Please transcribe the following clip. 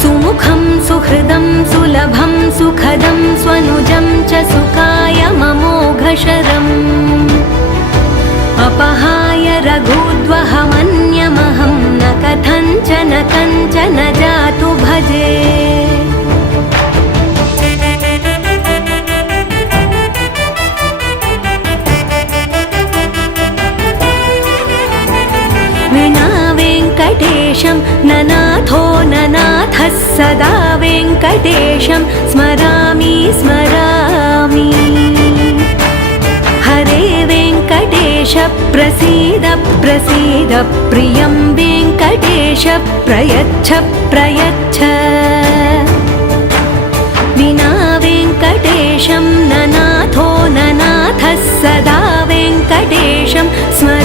सुमुखं सुहृदं सुलभं सुखदं स्वनुजं च सुखाय ममोघशरम् अपहाय रघुद्वहमन्यमहं न कथञ्चन कञ्चन जातु भजे विना वेङ्कटेशं ननाथो ननाथः सदा वेङ्कटेशं स्मरामि स्मरामि हरे वेङ्कटेश प्रसीद प्रसीद प्रियं वेङ्कटेश प्रयच्छ प्रयच्छ विना वेङ्कटेशं ननाथो ननाथः सदा वेङ्कटेशं स्मरामि